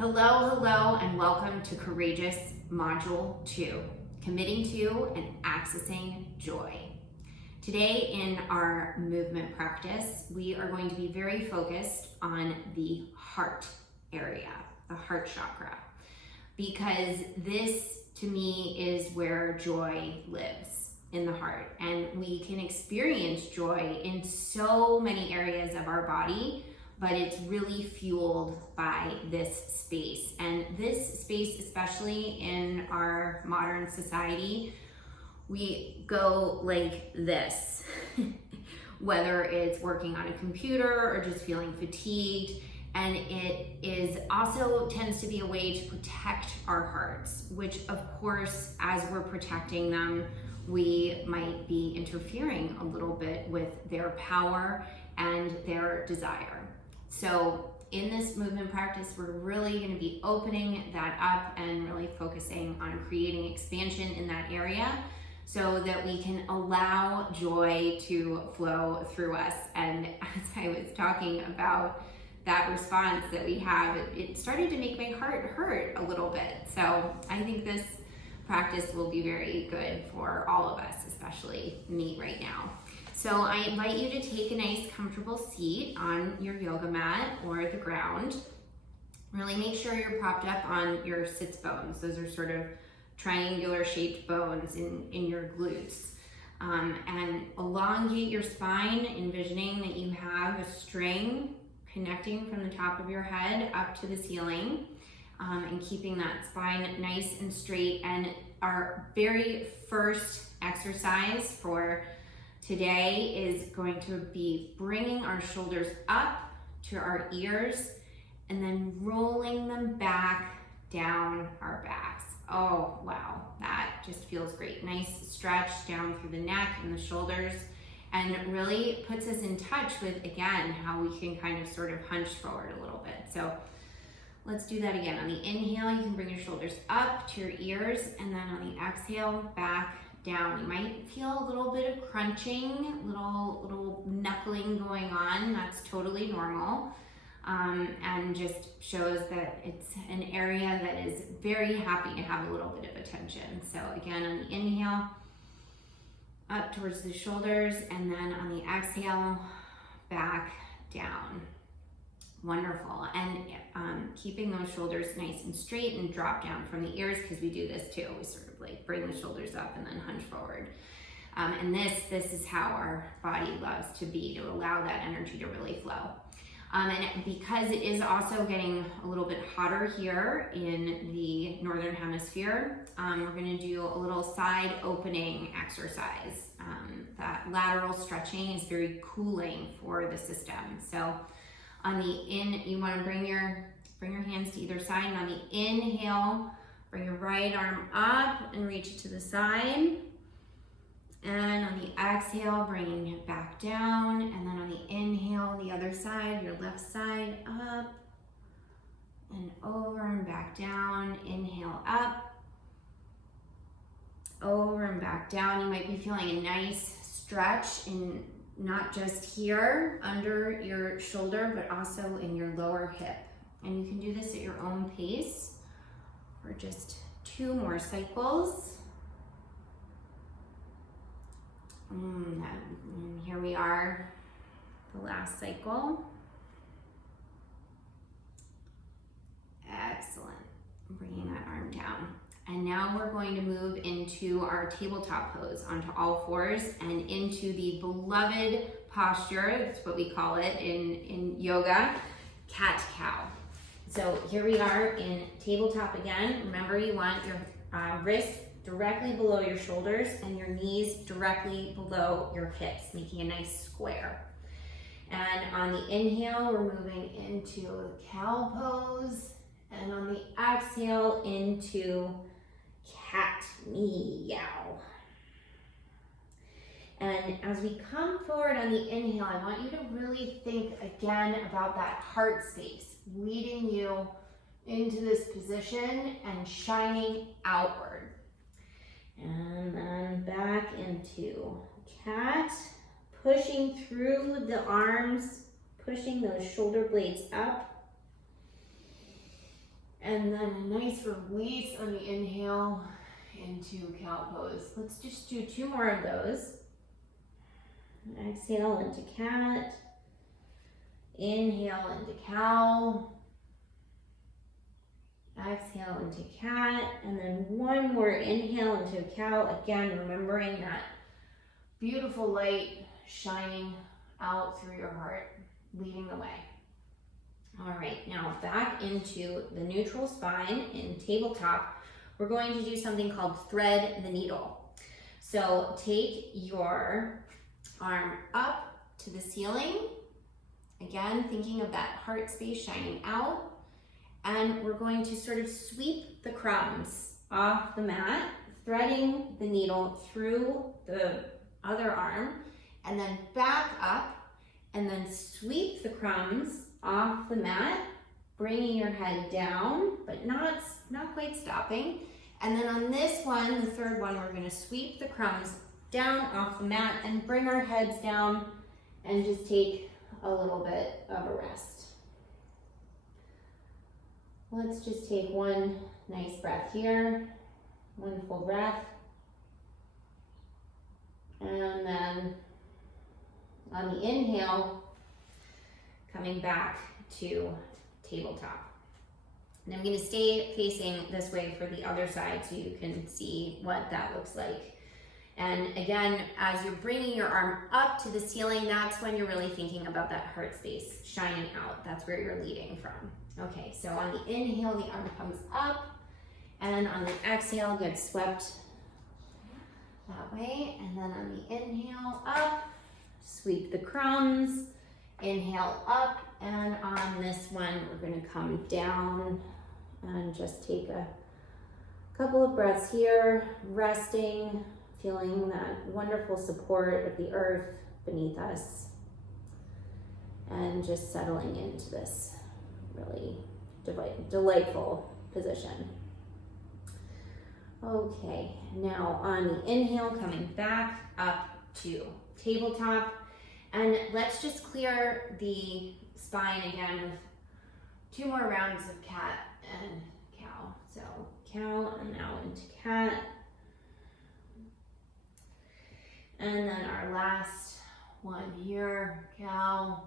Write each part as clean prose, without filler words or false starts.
Hello, and welcome to Courageous Module 2, Committing to and Accessing Joy. Today in our movement practice, we are going to be very focused on the heart area, the heart chakra, because this to me is where joy lives, in the heart. And we can experience joy in so many areas of our body, but it's really fueled by this space. And this space, especially in our modern society, we go like this, whether it's working on a computer or just feeling fatigued. And it is also tends to be a way to protect our hearts, which of course, as we're protecting them, we might be interfering a little bit with their power and their desire. So in this movement practice, we're really going to be opening that up and really focusing on creating expansion in that area so that we can allow joy to flow through us. And as I was talking about that response that we have, it started to make my heart hurt a little bit. So I think this practice will be very good for all of us, especially me right now. So I invite you to take a nice comfortable seat on your yoga mat or the ground. Really make sure you're propped up on your sits bones. Those are sort of triangular shaped bones in your glutes. And elongate your spine, envisioning that you have a string connecting from the top of your head up to the ceiling, and keeping that spine nice and straight. And our very first exercise for today is going to be bringing our shoulders up to our ears and then rolling them back down our backs. Oh, wow, that just feels great. Nice stretch down through the neck and the shoulders, and it really puts us in touch with, again, how we can kind of sort of hunch forward a little bit. So let's do that again. On the inhale, you can bring your shoulders up to your ears, and then on the exhale, back down. You might feel a little bit of crunching, little knuckling going on. That's totally normal, and just shows that it's an area that is very happy to have a little bit of attention. So again, on the inhale, up towards the shoulders, and then on the exhale, back down. Wonderful. And keeping those shoulders nice and straight and drop down from the ears, because we do this too. We sort of like bring the shoulders up and then hunch forward. And this is how our body loves to be, to allow that energy to really flow. And because it is also getting a little bit hotter here in the Northern Hemisphere, we're gonna do a little side opening exercise. That lateral stretching is very cooling for the system. So on the in, you want to bring your hands to either side, and on the inhale, bring your right arm up and reach it to the side. And on the exhale, bringing it back down. And then on the inhale, the other side, your left side, up and over and back down. Inhale up, over and back down. You might be feeling a nice stretch in not just here under your shoulder, but also in your lower hip. And you can do this at your own pace for just 2 more cycles. And here we are, the last cycle. Excellent. Bringing that arm down. And now we're going to move into our tabletop pose, onto all fours and into the beloved posture, that's what we call it in yoga, cat-cow. So here we are in tabletop again. Remember, you want your wrists directly below your shoulders and your knees directly below your hips, making a nice square. And on the inhale, we're moving into cow pose, and on the exhale, into cat meow. And as we come forward on the inhale, I want you to really think again about that heart space, leading you into this position and shining outward. And then back into cat, pushing through the arms, pushing those shoulder blades up. And then a nice release on the inhale into cow pose. Let's just do 2 more of those. Exhale into cat. Inhale into cow. Exhale into cat. And then 1 more inhale into cow. Again, remembering that beautiful light shining out through your heart, leading the way. All right, now back into the neutral spine in tabletop. We're going to do something called thread the needle. So take your arm up to the ceiling. Again, thinking of that heart space shining out. And we're going to sort of sweep the crumbs off the mat, threading the needle through the other arm, and then back up, and then sweep the crumbs off the mat, bringing your head down, but not quite stopping. And then on this one, the third one, we're gonna sweep the crumbs down off the mat and bring our heads down and just take a little bit of a rest. Let's just take 1 nice breath here, 1 full breath. And then on the inhale, coming back to tabletop. And I'm going to stay facing this way for the other side so you can see what that looks like. And again, as you're bringing your arm up to the ceiling, that's when you're really thinking about that heart space shining out. That's where you're leading from. Okay, so on the inhale, the arm comes up, and on the exhale, gets swept that way. And then on the inhale, up, sweep the crumbs, inhale up, and on this one, we're gonna come down and just take a couple of breaths here, resting, feeling that wonderful support of the earth beneath us, and just settling into this really delightful position. Okay, now on the inhale, coming back up to tabletop, and let's just clear the spine again with 2 more rounds of cat and cow. So cow, and now into cat. And then our last one here, cow,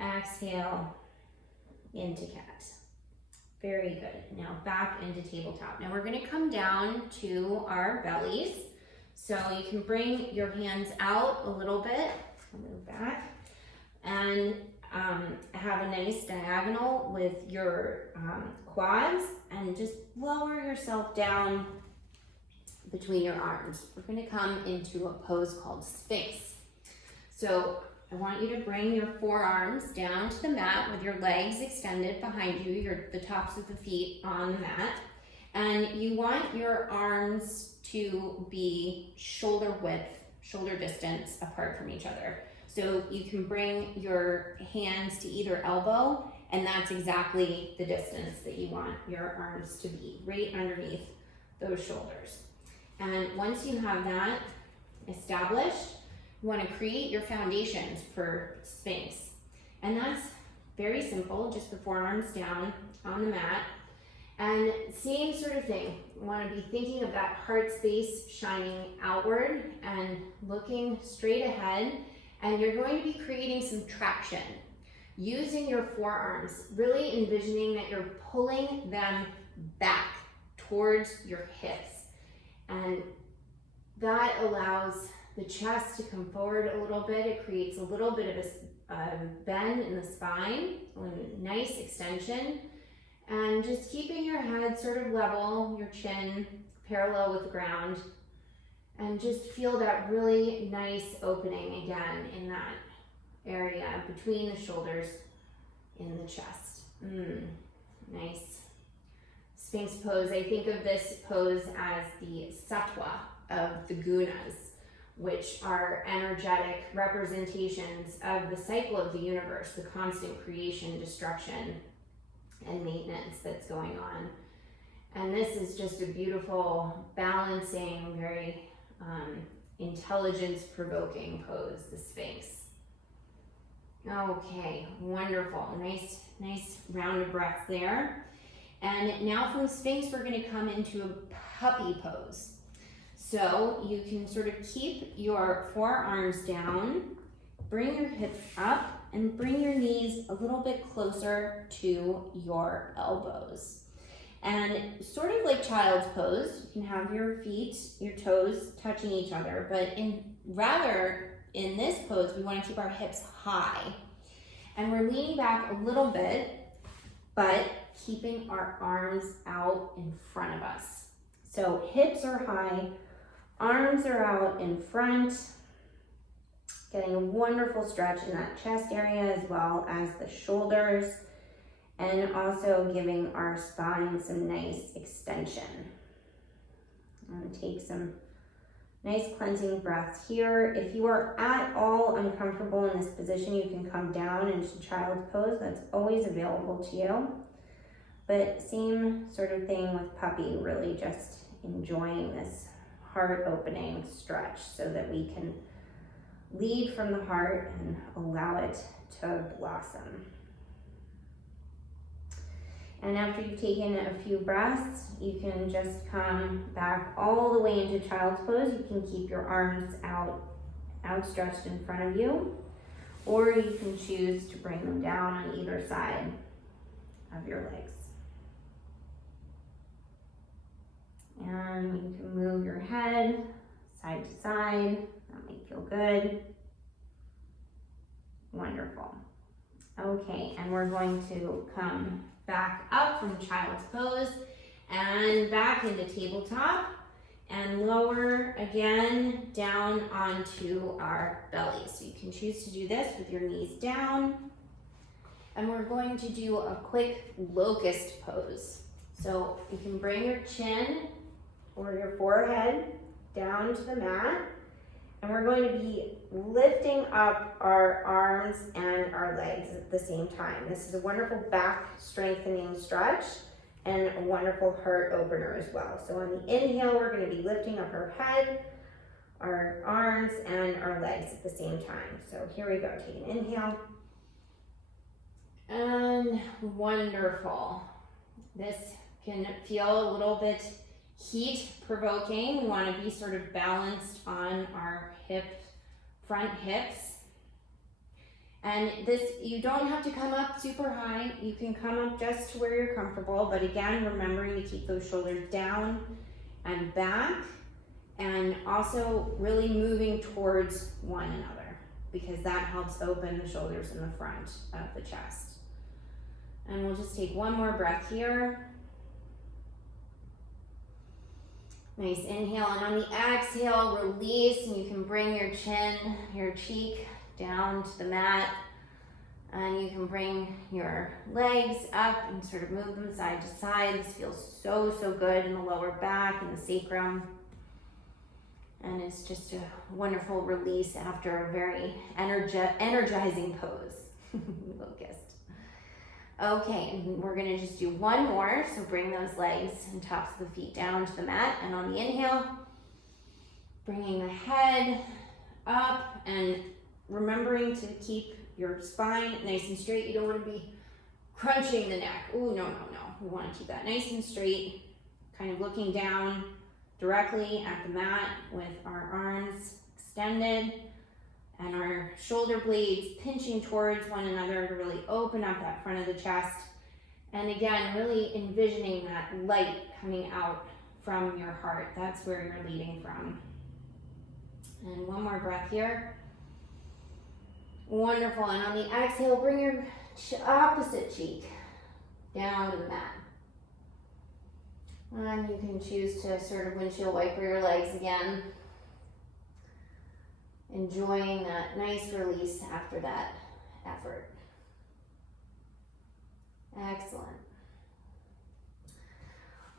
exhale, into cat. Very good. Now back into tabletop. Now we're gonna come down to our bellies. So you can bring your hands out a little bit, move back, and have a nice diagonal with your quads, and just lower yourself down between your arms. We're gonna come into a pose called Sphinx. So I want you to bring your forearms down to the mat with your legs extended behind you, the tops of the feet on the mat. And you want your arms to be shoulder width, shoulder distance apart from each other. So you can bring your hands to either elbow, and that's exactly the distance that you want your arms to be, right underneath those shoulders. And once you have that established, you want to create your foundations for Sphinx. And that's very simple, just the forearms down on the mat. And same sort of thing, you want to be thinking of that heart space shining outward and looking straight ahead. And you're going to be creating some traction using your forearms, really envisioning that you're pulling them back towards your hips. And that allows the chest to come forward a little bit. It creates a little bit of a bend in the spine, a nice extension. And just keeping your head sort of level, your chin parallel with the ground. And just feel that really nice opening again in that area between the shoulders in the chest. Nice. Sphinx pose, I think of this pose as the sattva of the gunas, which are energetic representations of the cycle of the universe, the constant creation, destruction, and maintenance that's going on. And this is just a beautiful, balancing, very intelligence-provoking pose, the Sphinx. Okay, wonderful. Nice round of breaths there. And now from Sphinx, we're gonna come into a puppy pose. So you can sort of keep your forearms down, bring your hips up, and bring your knees a little bit closer to your elbows. And sort of like child's pose, you can have your feet, your toes touching each other, but in this pose, we want to keep our hips high. And we're leaning back a little bit, but keeping our arms out in front of us. So hips are high, arms are out in front, getting a wonderful stretch in that chest area as well as the shoulders, and also giving our spine some nice extension. And take some nice cleansing breaths here. If you are at all uncomfortable in this position, you can come down into child's pose. That's always available to you. But same sort of thing with puppy, really just enjoying this heart opening stretch so that we can lead from the heart and allow it to blossom. And after you've taken a few breaths, you can just come back all the way into child's pose. You can keep your arms outstretched in front of you, or you can choose to bring them down on either side of your legs. And you can move your head side to side. That might feel good. Wonderful. Okay, and we're going to come back up from child's pose and back into tabletop and lower again down onto our belly. So you can choose to do this with your knees down. And we're going to do a quick locust pose. So you can bring your chin or your forehead down to the mat. And we're going to be lifting up our arms and our legs at the same time. This is a wonderful back strengthening stretch and a wonderful heart opener as well. So on the inhale, we're going to be lifting up our head, our arms, and our legs at the same time. So here we go. Take an inhale. And wonderful. This can feel a little bit heat provoking. We want to be sort of balanced on our front hips. And this, you don't have to come up super high. You can come up just to where you're comfortable, but again, remembering to keep those shoulders down and back, and also really moving towards one another, because that helps open the shoulders in the front of the chest. And we'll just take one more breath here. Nice inhale, and on the exhale, release, and you can bring your chin, your cheek down to the mat, and you can bring your legs up and sort of move them side to side. This feels so, so good in the lower back and the sacrum, and it's just a wonderful release after a very energizing pose. Locust. Okay, and we're gonna just do one more. So bring those legs and tops of the feet down to the mat. And on the inhale, bringing the head up and remembering to keep your spine nice and straight. You don't wanna be crunching the neck. Oh, no. We wanna keep that nice and straight, kind of looking down directly at the mat with our arms extended and our shoulder blades pinching towards one another to really open up that front of the chest. And again, really envisioning that light coming out from your heart. That's where you're leading from. And one more breath here. Wonderful. And on the exhale, bring your opposite cheek down to the mat. And you can choose to sort of windshield wiper your legs again. Enjoying that nice release after that effort. Excellent.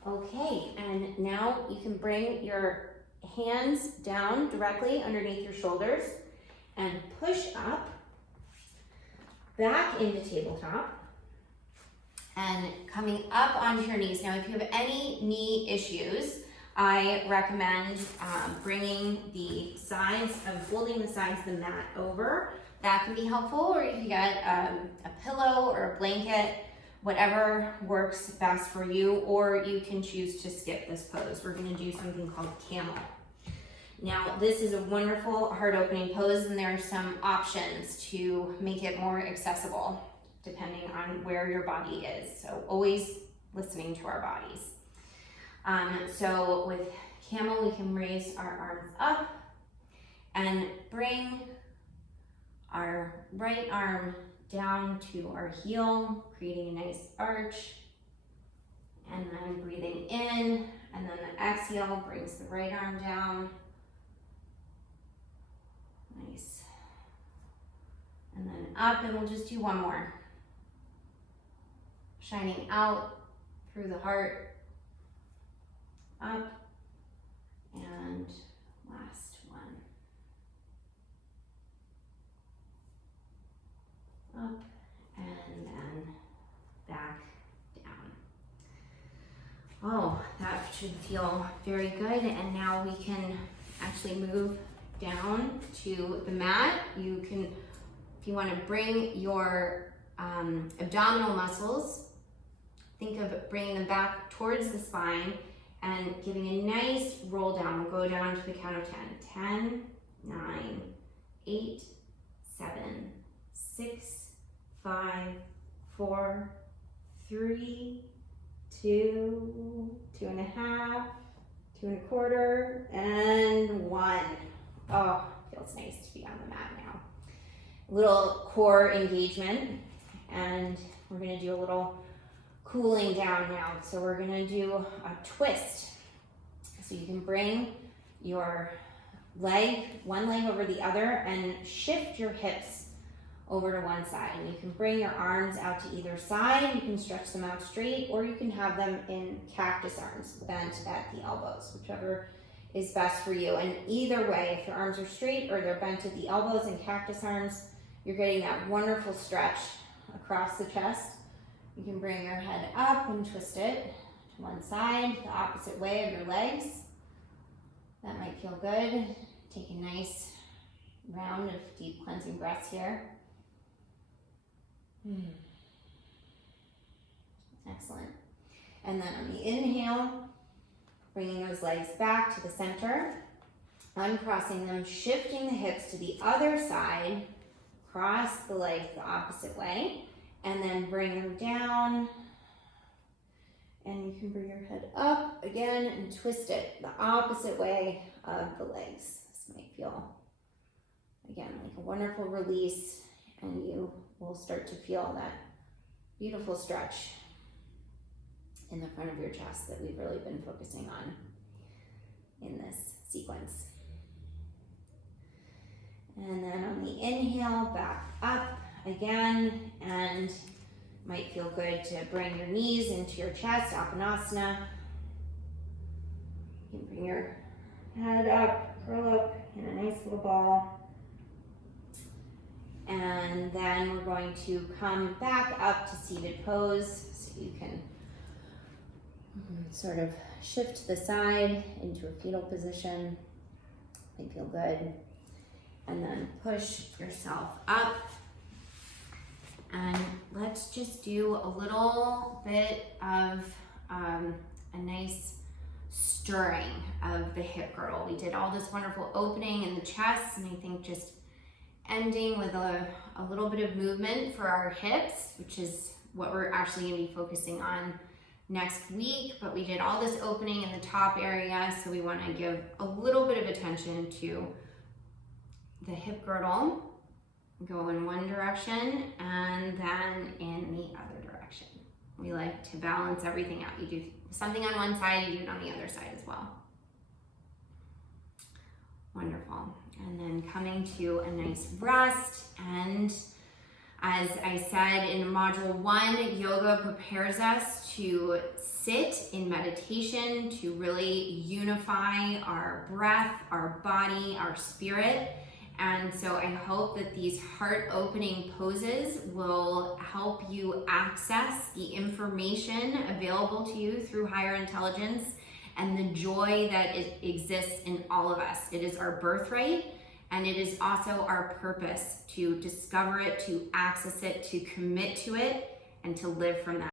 Okay, and now you can bring your hands down directly underneath your shoulders and push up back into tabletop and coming up onto your knees. Now, if you have any knee issues, I recommend bringing the sides of folding the sides of the mat over. That can be helpful, or you can get a pillow or a blanket whatever works best for you, or you can choose to skip this pose. We're gonna do something called Camel. Now, this is a wonderful heart opening pose, and there are some options to make it more accessible depending on where your body is. So always listening to our bodies. So with Camel, we can raise our arms up and bring our right arm down to our heel, creating a nice arch. And then breathing in, and then the exhale brings the right arm down. Nice. And then up, and we'll just do one more. Shining out through the heart. Up. And last one. Up. And then back down. Oh, that should feel very good. And now we can actually move down to the mat. You can, if you want to bring your abdominal muscles, think of bringing them back towards the spine and giving a nice roll down. We'll go down to the count of 10. 10, 9, 8, 7, 6, 5, 4, 3, 2, 2.5, 2.25, and 1. Oh, feels nice to be on the mat now. A little core engagement, and we're gonna do a little cooling down now. So we're gonna do a twist. So you can bring your leg, one leg over the other, and shift your hips over to one side. And you can bring your arms out to either side. You can stretch them out straight, or you can have them in cactus arms, bent at the elbows, whichever is best for you. And either way, if your arms are straight or they're bent at the elbows in cactus arms, you're getting that wonderful stretch across the chest. You can bring your head up and twist it to one side, the opposite way of your legs. That might feel good. Take a nice round of deep cleansing breaths here. Excellent. And then on the inhale, bringing those legs back to the center, uncrossing them, shifting the hips to the other side, cross the legs the opposite way, and then bring them down. And you can bring your head up again and twist it the opposite way of the legs. This might feel, again, like a wonderful release, and you will start to feel that beautiful stretch in the front of your chest that we've really been focusing on in this sequence. And then on the inhale, back up again, and might feel good to bring your knees into your chest, Apanasana. You can bring your head up, curl up in a nice little ball. And then we're going to come back up to seated pose, so you can sort of shift to the side into a fetal position. Might feel good. And then push yourself up. And let's just do a little bit of a nice stirring of the hip girdle. We did all this wonderful opening in the chest, and I think just ending with a little bit of movement for our hips, which is what we're actually gonna be focusing on next week. But we did all this opening in the top area, so we wanna give a little bit of attention to the hip girdle. Go in one direction and then in the other direction. We like to balance everything out. You do something on one side, you do it on the other side as well. Wonderful. And then coming to a nice rest. And as I said in module 1, yoga prepares us to sit in meditation, to really unify our breath, our body, our spirit. And so I hope that these heart-opening poses will help you access the information available to you through higher intelligence and the joy that exists in all of us. It is our birthright, and it is also our purpose to discover it, to access it, to commit to it, and to live from that.